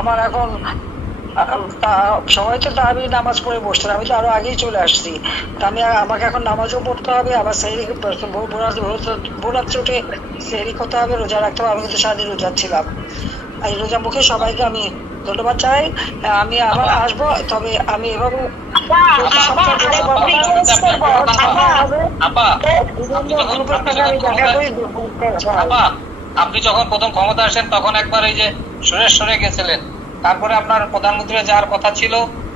আমার এখন সবাই তো আমি নামাজ পড়ে বসতাম, আমি তো আরো আগেই চলে আসছি। তা আমাকে এখন নামাজও পড়তে হবে, আবার সেহরি ভোরাত্রে উঠে সেহরি করতে হবে, রোজা রাখতে হবে। আমি কিন্তু সারাদিন রোজা ছিলাম। এই রোজা মুখে সবাইকে আমি ধন্যবাদ চাই। আমি আবার আসবো, তবে আমি এভাবে আপনি যখন প্রথম ক্ষমতা আসেন তখন একবার এই যে সরে গেছিলেন, তারপরে আপনার প্রধানমন্ত্রী যাওয়ার কথা ছিল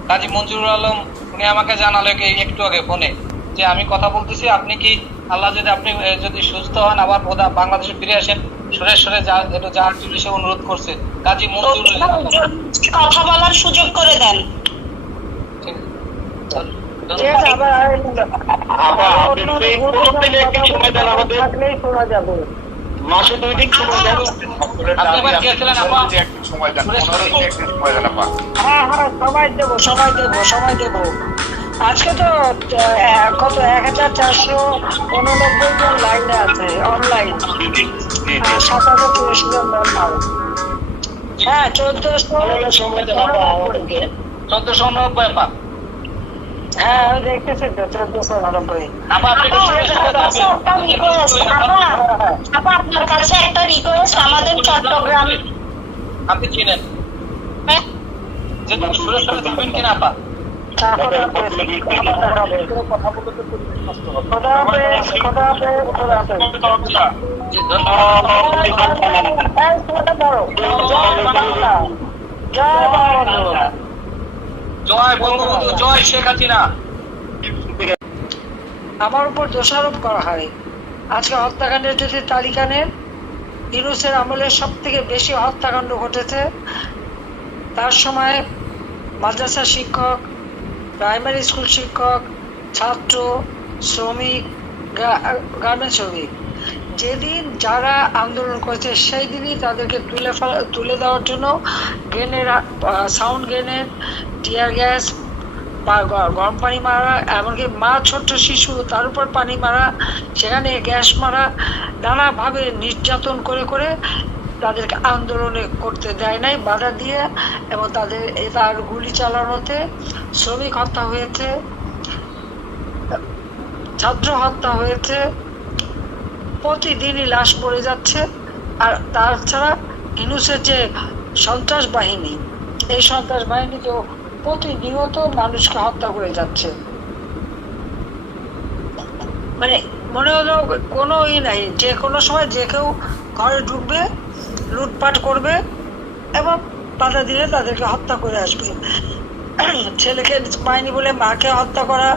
কাজী মঞ্জুরুল আলম, উনি আমাকে জানালো একটু আগে ফোনে যে আমি কথা বলতেছি, আপনি কি আল্লাহ যদি আপনি যদি সুস্থ হন আবার বাংলাদেশে ফিরে আসেন, সরে যাওয়ার জন্য সে অনুরোধ করছে। কাজী মঞ্জুরুল কথা বলার সুযোগ করে দেন। মাসে 2 দিন সময় দেন, সময় দেব। আজকে তো কত 1489 জন লাইনে আছে অনলাইন, 7000 নর্মাল। হ্যাঁ 1490 হ্যাঁ আমি দেখতেছি তো 1490। আপনার কাছে একটা রিকোয়েস্ট, আমাদের চট্টগ্রাম আপনি চিনেন যে সুরেশ্বরে থাকবেন কিনা আপা? জয় বঙ্গবন্ধু, জয় শেখ হাসিনা। আমার উপর দোষারোপ করা হয়। আজকে হত্যাকাণ্ডের যদি তালিকা নেন, ইউনূসের আমলে সব থেকে বেশি হত্যাকাণ্ড ঘটেছে। তার সময় মাদ্রাসা শিক্ষক, প্রাইমারি স্কুল শিক্ষক, ছাত্র, শ্রমিক, গার্মেন্টস শ্রমিক, যেদিন যারা আন্দোলন করেছে সেই দিনই তাদেরকে তুলে দেওয়ার জন্য সাউন্ড গ্রেনেড, টিয়ার গ্যাস, গরম পানি মারা, এমনকি ছোট্ট শিশু তার উপর পানি মারা, সেখানে গ্যাস মারা, নানাভাবে নির্যাতন করে তাদেরকে আন্দোলনে করতে দেয় নাই, বাধা দিয়ে, এবং তার গুলি চালানোতে শ্রমিক হত্যা হয়েছে, ছাত্র হত্যা হয়েছে, প্রতিদিনই লাশ পড়ে যাচ্ছে। আর তাছাড়া ইউনূসের যে সন্ত্রাস বাহিনী, এই সন্ত্রাস বাহিনী তো প্রতিনিয়ত মানুষকে হত্যা করে যাচ্ছে। মানে মনে হলো কোনো নাই, যে কোনো সময় যে কেউ ঘরে ঢুকবে, লুটপাট করবে এবং বাধা দিলে তাদেরকে হত্যা করে আসবে। ছেলেকে পায়নি বলে মাকে হত্যা করা,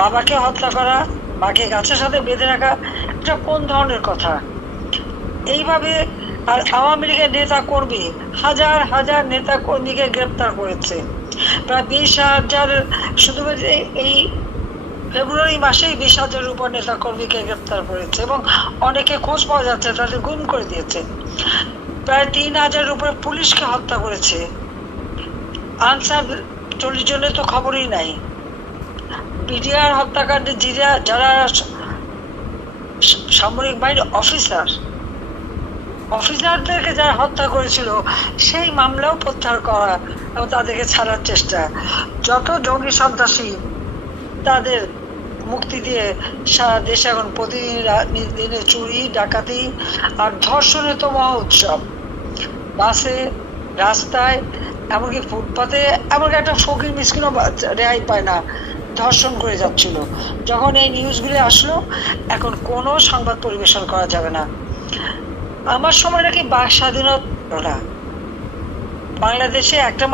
বাবাকে হত্যা করা, মাকে গাছের সাথে বেঁধে রাখা, এটা কোন ধরনের কথা? এইভাবে আর আওয়ামী লীগের নেতা কর্মী হাজার হাজার নেতা কর্মীকে গ্রেপ্তার করেছে, প্রায় 20,000, শুধু এই ফেব্রুয়ারি মাসেই 20,000-এর উপর নেতা কর্মীকে গ্রেপ্তার করেছে, এবং অনেকে খোঁজ পাওয়া যাচ্ছে, তাদের গুম করে দিয়েছে। প্রায় 3,000-এর উপরে পুলিশকে হত্যা করেছে। আনসার 40 জনের তো খবরই নাই। বিডিআর হত্যাকাণ্ডে যারা সামরিক বাহিনীর অফিসারদেরকে যারা হত্যা করেছিল, সেই মামলাও প্রত্যাহার করা এবং তাদেরকে ছাড়ার চেষ্টা। যত জঙ্গি সন্ত্রাসী তাদের মুক্তি দিয়ে সারা দেশে এখন প্রতিদিন দিনে চুরি, ডাকাতি আর ধর্ষণের তো মহা উৎসব। বাসে, রাস্তায়, এমনকি ফুটপাতে, এমনকি একটা ফকির মিসকিনও রেহাই পায় না, ধর্ষণ করে যাচ্ছিল। যখন এই নিউজগুলি আসলো, এখন কোনো সংবাদ পরিবেশন করা যাবে না। আমার সময় নাকি বাক স্বাধীনতা না, বাংলাদেশে একটা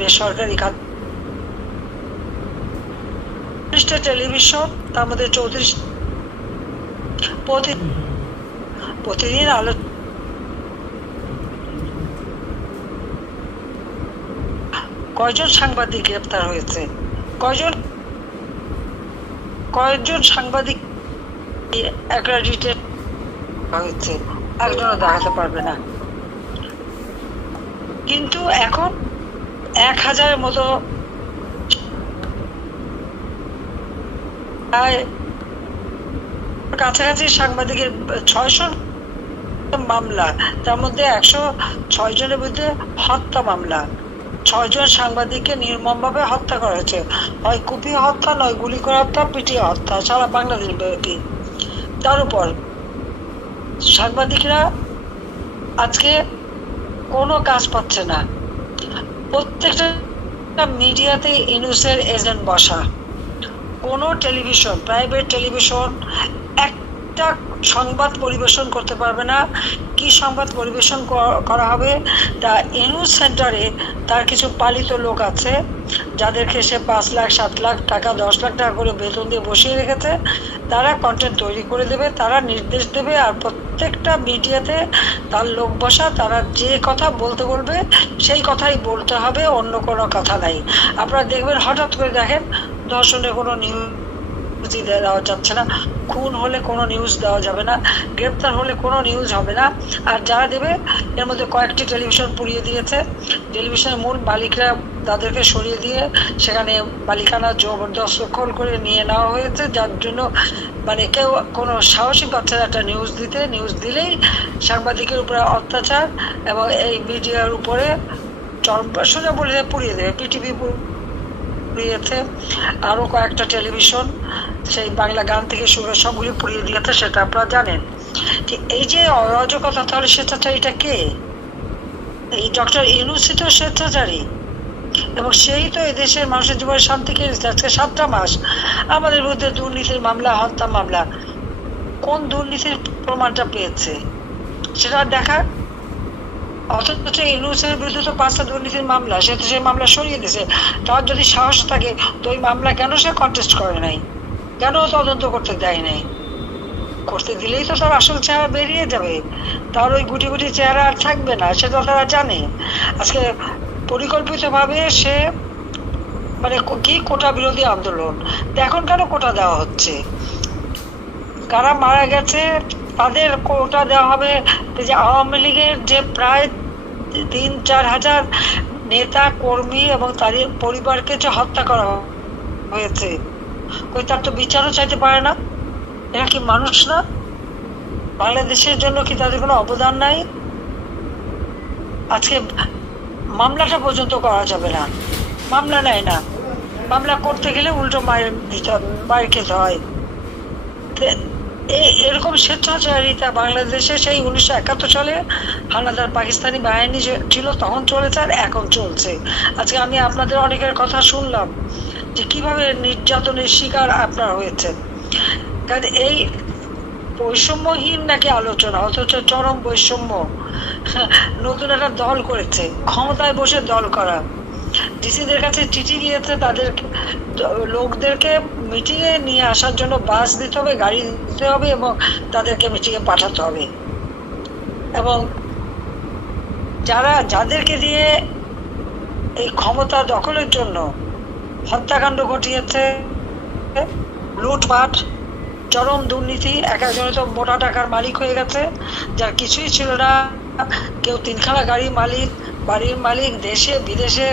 বেসরকারি খাত, টেলিভিশন, তার মধ্যে 34 প্রতিদিন কয়জন সাংবাদিক গ্রেপ্তার হয়েছে, কয়জন সাংবাদিক অ্যাক্রেডিটেড হয়েছে, একজনও দেখাতে পারবে না। কিন্তু এখন 1000-এর মতো কাছাকাছি সাংবাদিকের 600 মামলা, তার মধ্যে 106 জনের বিরুদ্ধে হত্যা মামলা। 6 জন সাংবাদিককে নির্মমভাবে হত্যা করা হয়েছে, হয় কুপিয়ে হত্যা, নয় গুলি করে হত্যা, পিটিয়ে হত্যা, সারা বাংলাদেশ ব্যাপী। তার উপর সাংবাদিকরা আজকে কোনো কাজ পাচ্ছে না, প্রত্যেকটা মিডিয়াতে ইউনূসের এজেন্ট বসা। কোনো টেলিভিশন, প্রাইভেট টেলিভিশন একটা সংবাদ পরিবেশন করতে পারবে না। কি সংবাদ পরিবেশন করা হবে? তা ইউনূস সেন্টারে তার কিছু পালিত লোক আছে, যাদেরকে সে 5 লাখ 7 লাখ টাকা 10 লাখ টাকা করে বেতন দিয়ে বসিয়ে রেখেছে। তারা কন্টেন্ট তৈরি করে দেবে, তারা নির্দেশ দেবে, আর প্রত্যেকটা মিডিয়াতে তার লোক বসা। তারা যে কথা বলতে বলবে সেই কথাই বলতে হবে, অন্য কোনো কথা নাই। আপনারা দেখবেন, হঠাৎ করে দেখেন ধর্ষণের কোনো নিউজ দেওয়া যাচ্ছে না, খুন হলে কোনো নিউজ দেওয়া যাবে না, গ্রেপ্তার হলে কোনো নিউজ হবে না। আর যারা দেবে, এর মধ্যে কয়েকটি টেলিভিশন পুড়িয়ে দিয়েছে। টেলিভিশনের মূল মালিকরা তাদেরকে সরিয়ে দিয়ে সেখানে মালিকানা জবরদখল করে নিয়ে নেওয়া হয়েছে, যার জন্য মানে কেউ কোনো সাহসী পাচ্ছে না একটা নিউজ দিতে। নিউজ দিলেই সাংবাদিকের উপরে অত্যাচার এবং এই মিডিয়ার উপরে সোজা বলে পুড়িয়ে দেবে। পিটিভি পুড়িয়েছে, আরো কয়েকটা টেলিভিশন, সেই বাংলা গান থেকে শুরু সবগুলি পুড়িয়ে দিয়েছে, সেটা আপনারা জানেন। ঠিক এই যে অরাজকতা, তাহলে স্বেচ্ছাচারীটা কে? এই ডক্টর ইউনূসই তো স্বেচ্ছাচারী, এবং সেই তো এই দেশের মানুষের জীবনে শান্তি কেড়েছে। আজকে 7টা মাস আমাদের বিরুদ্ধে দুর্নীতির মামলা, হত্যা মামলা। কোন দুর্নীতির প্রমাণটা পেয়েছে সেটা দেখার। অথচ ইউনূসের বিরুদ্ধে তো 5টা দুর্নীতির মামলা, সে তো সেই মামলা সরিয়ে দিয়েছে। তার যদি সাহস থাকে তো ওই মামলা কেন সে কন্টেস্ট করে নাই, কেন তদন্ত করতে দেয় নাই? করতে দিলেই তো তার আসল চেহারা বেরিয়ে যাবে, তার ওই গুটি গুটি চেহারা আর থাকবে না, সেটা তারা জানে। আজকে পরিকল্পিতভাবে সে মানে কি কোটা বিরোধী আন্দোলন, এখন কেন কোটা দেওয়া হচ্ছে? কারা মারা গেছে তাদের কোটা দেওয়া হবে। যে আওয়ামী লীগের যে প্রায় 3-4 হাজার নেতা কর্মী এবং তাদের পরিবারকে যে হত্যা করা হয়েছে, ওই তার তো বিচারও চাইতে পারে না। এরা কি মানুষ না? বাংলাদেশের জন্য কি তাদের কোনো অবদান নাই? আজকে মামলাটা পর্যন্ত করা যাবে না, মামলা নেয় না। মামলা করতে গেলে উল্টো মায়ের খেতে হয়। এরকম স্বেচ্ছাচারিতা বাংলাদেশে সেই 1971 সালে হানাদার পাকিস্তানি বাহিনী ছিল, তখন চলেছে আর এখন চলছে। আজকে আমি আপনাদের অনেকের কথা শুনলাম যে কিভাবে নির্যাতনের শিকার আপনারা হয়েছেন। কারণ এই বৈষম্যহীন নাকি আলোচনা, অথচ চরম বৈষম্য। নতুন একটা দল করেছে, ক্ষমতায় বসে দল করা। ডিসিদের কাছে চিঠি দিয়েছে, তাদের লোকদেরকে মিটিংয়ে নিয়ে আসার জন্য বাস দিতে হবে, গাড়ি দিতে হবে, এবং তাদেরকে মিটিংয়ে পাঠাতে হবে। এবং যাদেরকে দিয়ে এই ক্ষমতা দখলের জন্য হত্যাকাণ্ড ঘটিয়েছে, লুটপাট, চরম দুর্নীতি, এক একজনে তো মোটা টাকার মালিক হয়ে গেছে, যার কিছুই ছিল না। কেউ 3খানা গাড়ির মালিক, বাড়ির মালিক, দেশে বিদেশে